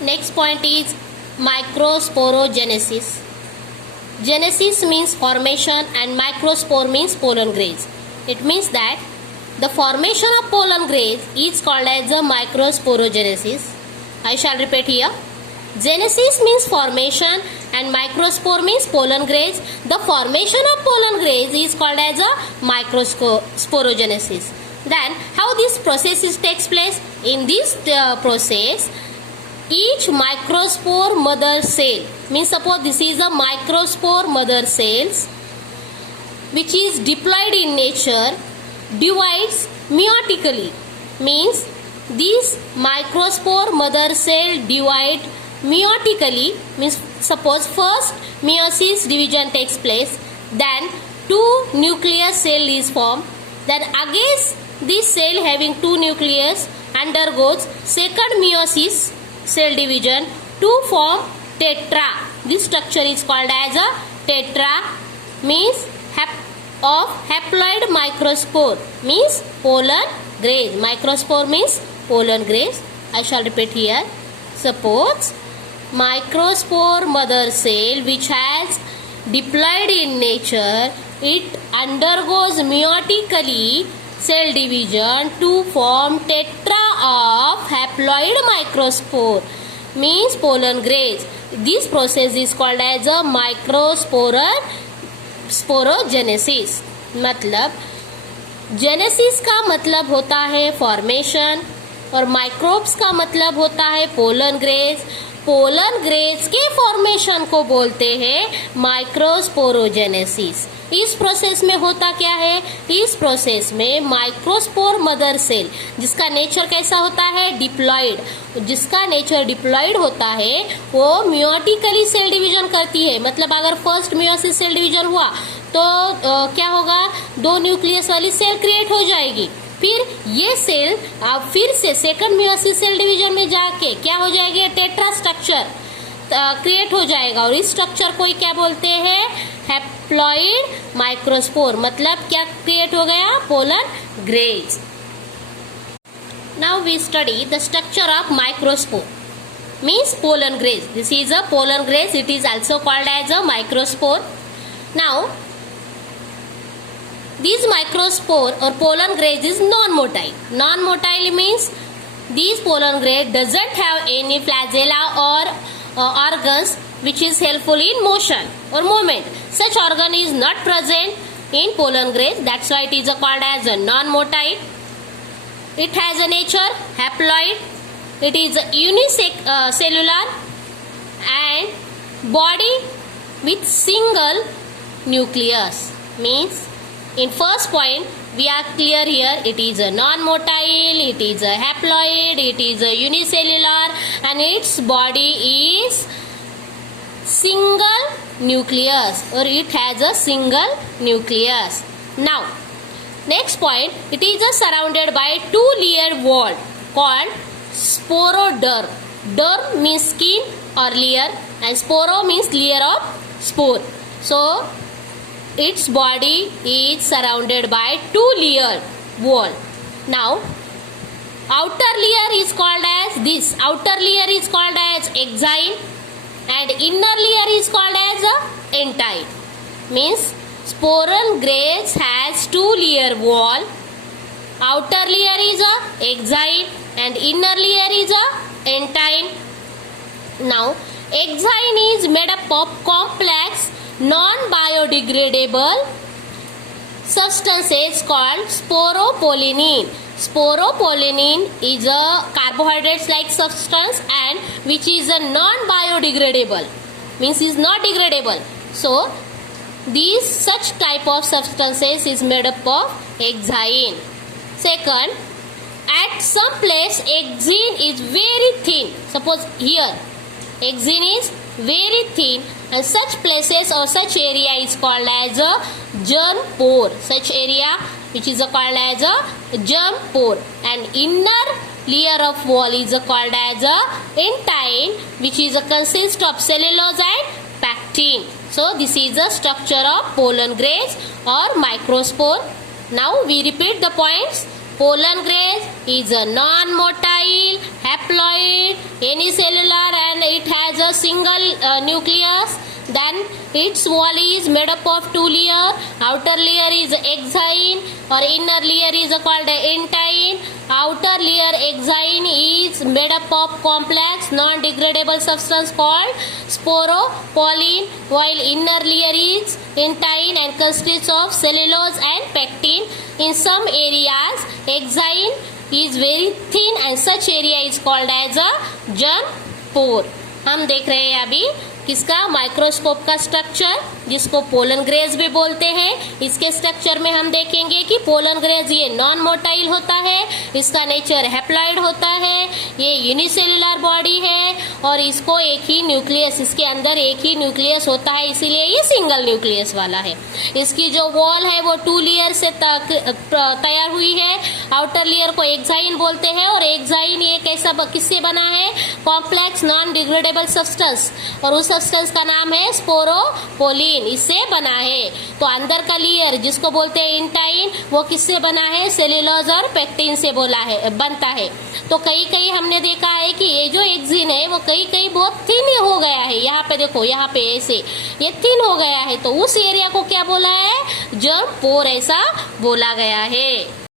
Next point is microsporogenesis. Genesis means formation and microspore means pollen grains. It means that the formation of pollen grains is called as a microsporogenesis. I shall repeat here. Genesis means formation and microspore means pollen grains. The formation of pollen grains is called as a microsporogenesis. Then how this process takes place? In this process, each microspore mother cell, means suppose this is a microspore mother cells which is diploid in nature, divides meiotically. Means this microspore mother cell divide meiotically, means suppose first meiosis division takes place, then two nucleus cell is formed, then against this cell having two nucleus undergoes second meiosis cell division to form tetra. This structure is called as a tetra, means of haploid microspore, means pollen grains. Microspore means pollen grains. I shall repeat here. Suppose microspore mother cell which has diploid in nature, it undergoes meiotically cell division to form tetra of haploid microspore, means pollen grains. This process is called as a microsporogenesis. मतलब genesis का मतलब होता है formation और microbes का मतलब होता है पोलन ग्रेन्स. पोलन ग्रेन्स के फॉर्मेशन को बोलते हैं माइक्रोस्पोरोजेनेसिस. इस प्रोसेस में होता क्या है? इस प्रोसेस में माइक्रोस्पोर मदर सेल जिसका नेचर कैसा होता है? डिप्लॉइड. जिसका नेचर डिप्लॉइड होता है वो मियोटिकली सेल डिवीजन करती है. मतलब अगर फर्स्ट मियोसिस सेल डिवीजन हुआ तो क्या होगा? दो न्यूक्लियस वाली सेल क्रिएट हो जाएगी. फिर ये सेल फिर से सेकंड मियोसिस सेल डिवीजन में जाके क्या हो जाएगी? टेट्रा स्ट्रक्चर क्रिएट हो जाएगा और इस स्ट्रक्चर को क्या बोलते हैं? Haploid microspore. मतलब क्या क्रिएट हो गया? Pollen grains. Now we study the structure of microspore, means pollen grains. This is a pollen grains. It is also called as a microspore. Now this microspore or pollen grains is non-motile. Non-motile means these pollen grains doesn't have any flagella or organs which is helpful in motion or movement. Such organ is not present in pollen grains. That's why it is called as a non-motile. It has a nature haploid. It is unicellular and body with single nucleus. Means in first point we are clear here, it is a non-motile, it is a haploid, it is a unicellular and its body is single nucleus or it has a single nucleus. Now next point, it is surrounded by two layered wall called sporoderm. Derm means skin or layer and sporo means layer of spore. So its body is surrounded by two layered wall. Now outer layer is called as this. Outer layer is called as exine and inner layer is called as a entine. Means sporon grains has two layer wall. Outer layer is a exine and inner layer is a entine. Now exine is made up of complex non-biodegradable substances called sporopollenin. Sporopollenin is a carbohydrates like substance and which is a non-biodegradable, means is not degradable. So these such type of substances is made up of exine. Second, at some place exine is very thin. Suppose here exine is very thin and such places or such area is called as a germ pore. Such area which is called as a germ pore and inner layer of wall is called as a entine which is consist of cellulose and pectin. So this is the structure of pollen grains or microspore. Now we repeat the points. Pollen grains is a non-motile, haploid, unicellular Its wall is made up of two layers. Outer layer is exine or inner layer is called intine. Outer layer exine is made up of complex non-degradable substance called sporopollen, while inner layer is intine and consists of cellulose and pectin. In some areas, exine is very thin and such area is called as a germ pore. हम देख रहे हैं अभी किसका, microscope का structure, जिसको pollen graze भी बोलते हैं। इसके स्ट्रक्चर में हम देखेंगे कि पोलन ग्रेज ये नॉन मोटाइल होता है, इसका नेचर हैप्लॉइड होता है, ये यूनिसेलुलर बॉडी है और इसको एक ही न्यूक्लियस, इसके अंदर एक ही न्यूक्लियस होता है, इसीलिए ये सिंगल न्यूक्लियस वाला है। इसकी जो वॉल है वो 2 लेयर से तैयार हुई है। आउटर लेयर को एक्साइन बोलते हैं और एक्साइन ये कैसा किससे बना है, कॉम्प्लेक्स नॉन डिग्रेडेबल सब्सटेंस, और उस सब्सटेंस का नाम है स्पोरोपोलिन, इससे बना है। तो अंदर का लेयर जिसको बोलते हैं इंटाइन, वो किससे बना है, सेल्यूलोज और पेक्टिन से बनता है। तो कई हमने देखा है कि ये जो एक्सिन है वो कई बहुत थिन हो गया है। यहाँ पे देखो, यहाँ पे ऐसे ये थिन हो गया है, तो उस एरिया को क्या बोला है, जर्म पोर ऐसा बोला गया है।